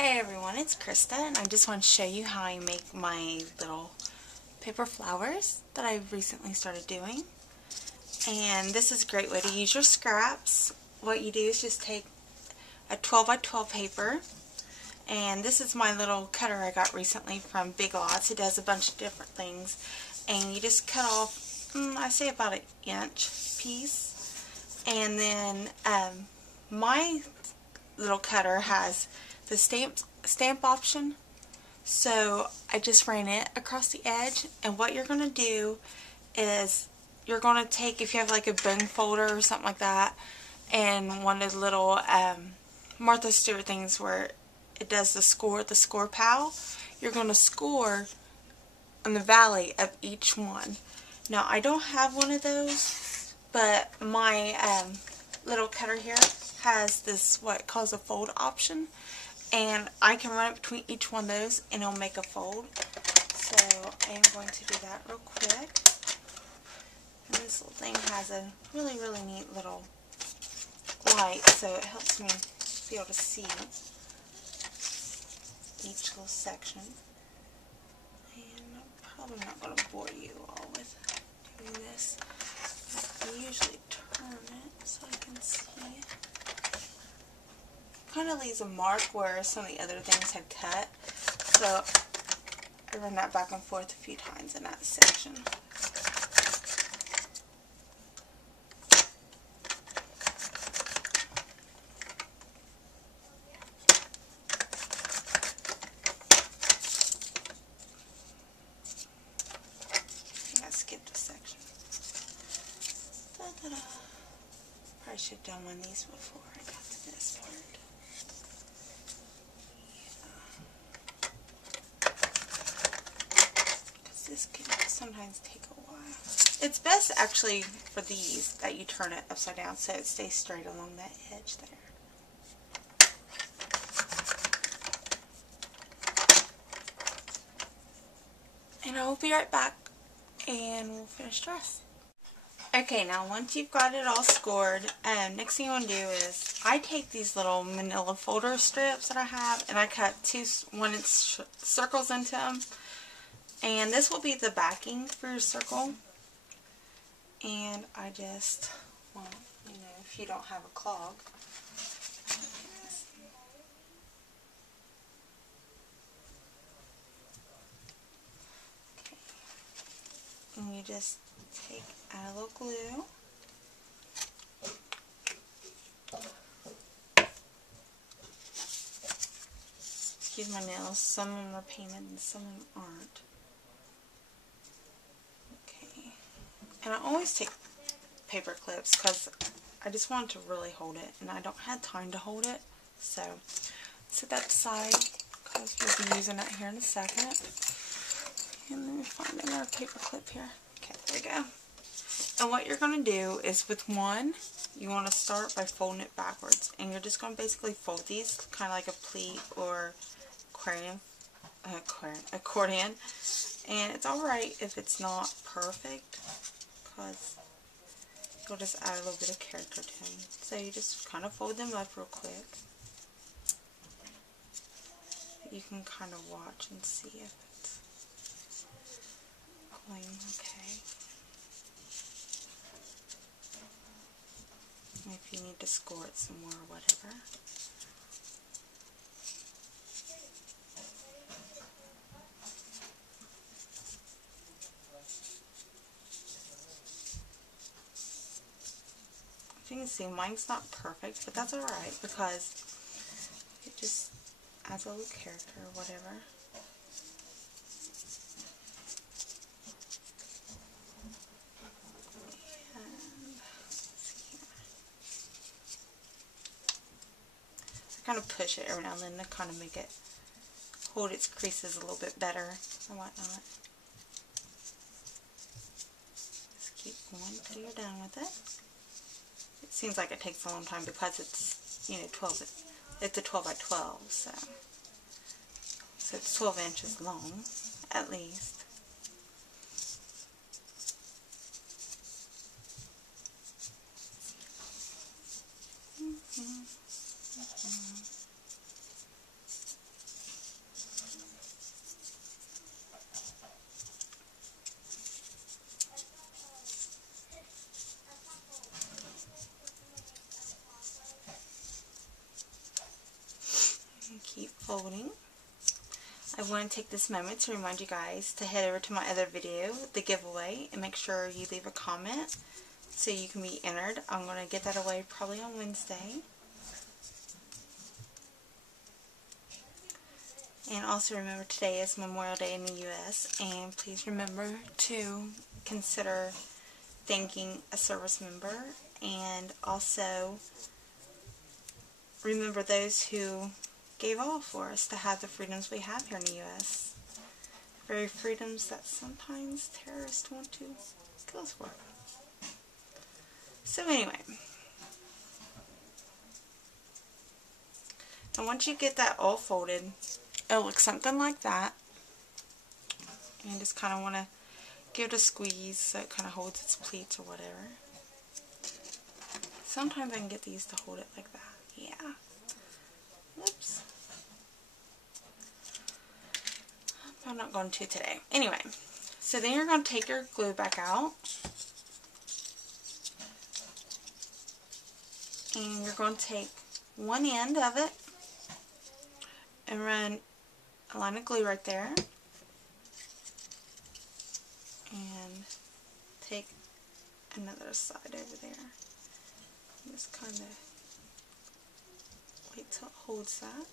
Hi everyone, it's Krista, and I just want to show you how I make my little paper flowers that I've recently started doing. And this is a great way to use your scraps. What you do is just take a 12 by 12 paper, and this is my little cutter I got recently from Big Lots. It does a bunch of different things, and you just cut off, I say about an inch piece. And then my little cutter has the stamp option, so I just ran it across the edge. And what you're going to do is you're going to take, if you have like a bone folder or something like that, and one of the little Martha Stewart things where it does the score pal, you're going to score on the valley of each one. Now I don't have one of those, but my little cutter here has this what it calls a fold option, and I can run it between each one of those and it'll make a fold. So I am going to do that real quick. And this little thing has a really neat little light, so it helps me be able to see each little section. And I'm probably not going to bore you all with doing this. I usually turn it so I can see. Kind of leaves a mark where some of the other things had cut, so I run that back and forth a few times in that section. I skipped a section. Probably should have done one of these before I got to this part. This can sometimes take a while. It's best actually for these that you turn it upside down so it stays straight along that edge there. And I will be right back and we'll finish the rest. Okay, now once you've got it all scored, next thing you want to do is I take these little manila folder strips that I have and I cut 2 1-inch circles into them. And this will be the backing for your circle. And I just, well, you know, if you don't have a clog. Okay. And you just add a little glue. Excuse my nails, some of them are painted and some of them aren't. And I always take paper clips because I just want to really hold it, and I don't have time to hold it. So set that aside because we'll be using it here in a second. And let me find another paper clip here. Okay, there we go. And what you're going to do is with one, you want to start by folding it backwards. And you're just going to basically fold these kind of like a pleat or accordion. And it's alright if it's not perfect, because you'll just add a little bit of character to them. So you just kind of fold them up real quick. You can kind of watch and see if it's going okay. And if you need to score it some more or whatever. You can see mine's not perfect, but that's alright because it just adds a little character or whatever. And I kind of push it every now and then to kind of make it hold its creases a little bit better and whatnot. Just keep going until you're done with it. It seems like it takes a long time because it's, you know, it's a 12 by 12, so it's 12 inches long, at least. folding, I want to take this moment to remind you guys to head over to my other video, the giveaway, and make sure you leave a comment so you can be entered. I'm going to get that away probably on Wednesday. And also remember, today is Memorial Day in the U.S. and please remember to consider thanking a service member, and also remember those who gave all for us to have the freedoms we have here in the U.S. Very freedoms that sometimes terrorists want to kill us for. So anyway, and once you get that all folded, it'll look something like that. And just kind of want to give it a squeeze so it kind of holds its pleats or whatever. Sometimes I can get these to hold it like that. Yeah. Oops. I'm not going to today. Anyway, so then you're going to take your glue back out. And you're going to take one end of it and run a line of glue right there. And take another side over there. Just kind of wait till it holds that.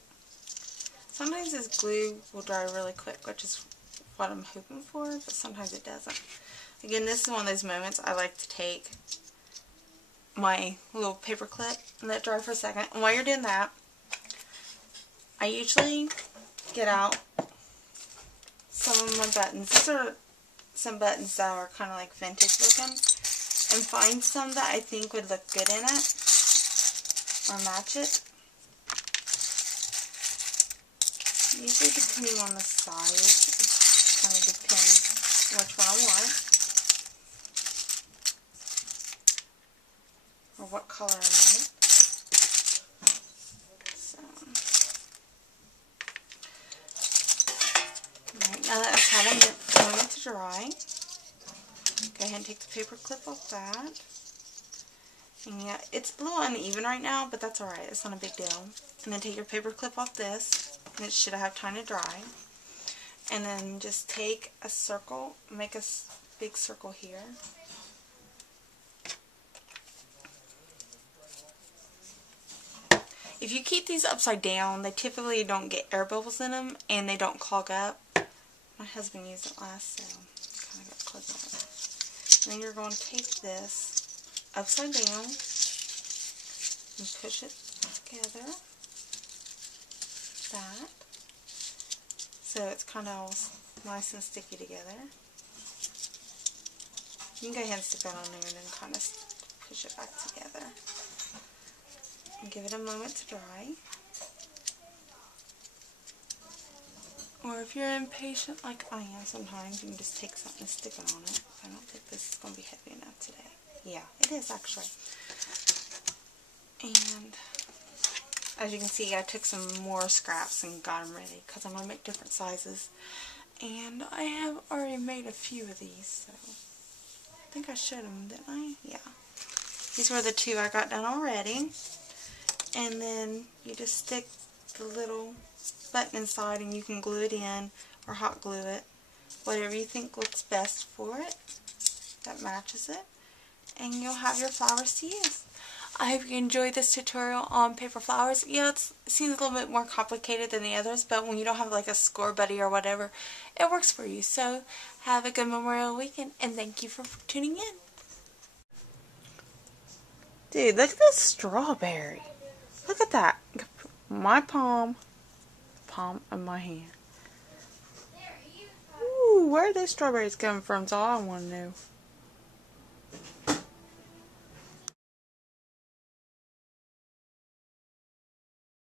Sometimes this glue will dry really quick, which is what I'm hoping for, but sometimes it doesn't. Again, this is one of those moments I like to take my little paper clip and let it dry for a second. And while you're doing that, I usually get out some of my buttons. These are some buttons that are kind of like vintage looking, and find some that I think would look good in it or match it. Usually depending on the size, it kind of depends which one I want or what color I need. So, alright, now that I've had them a moment to dry, go ahead and take the paper clip off that. And yeah, it's a little uneven right now, but that's alright, it's not a big deal. And then take your paper clip off this, and it should have time to dry. And then just take a circle, make a big circle here. If you keep these upside down, they typically don't get air bubbles in them, and they don't clog up. My husband used it last, so kind of got clogged up. And then you're going to take this upside down and push it together. That. So it's kind of all nice and sticky together. You can go ahead and stick that on there and then kind of push it back together. And give it a moment to dry. Or if you're impatient like I am sometimes, you can just take something and stick it on it. I don't think this is going to be heavy enough today. Yeah, it is actually. And as you can see, I took some more scraps and got them ready because I'm going to make different sizes. And I have already made a few of these, so I think I showed them, didn't I? Yeah. These were the two I got done already. And then you just stick the little button inside and you can glue it in or hot glue it. Whatever you think looks best for it, that matches it. And you'll have your flowers to use. I hope you enjoyed this tutorial on paper flowers. Yeah, it seems a little bit more complicated than the others, but when you don't have like a score buddy or whatever, it works for you. So have a good Memorial weekend, and thank you for tuning in. Dude, look at this strawberry. Look at that. My palm of my hand. Ooh, where are those strawberries coming from? That's all I want to know.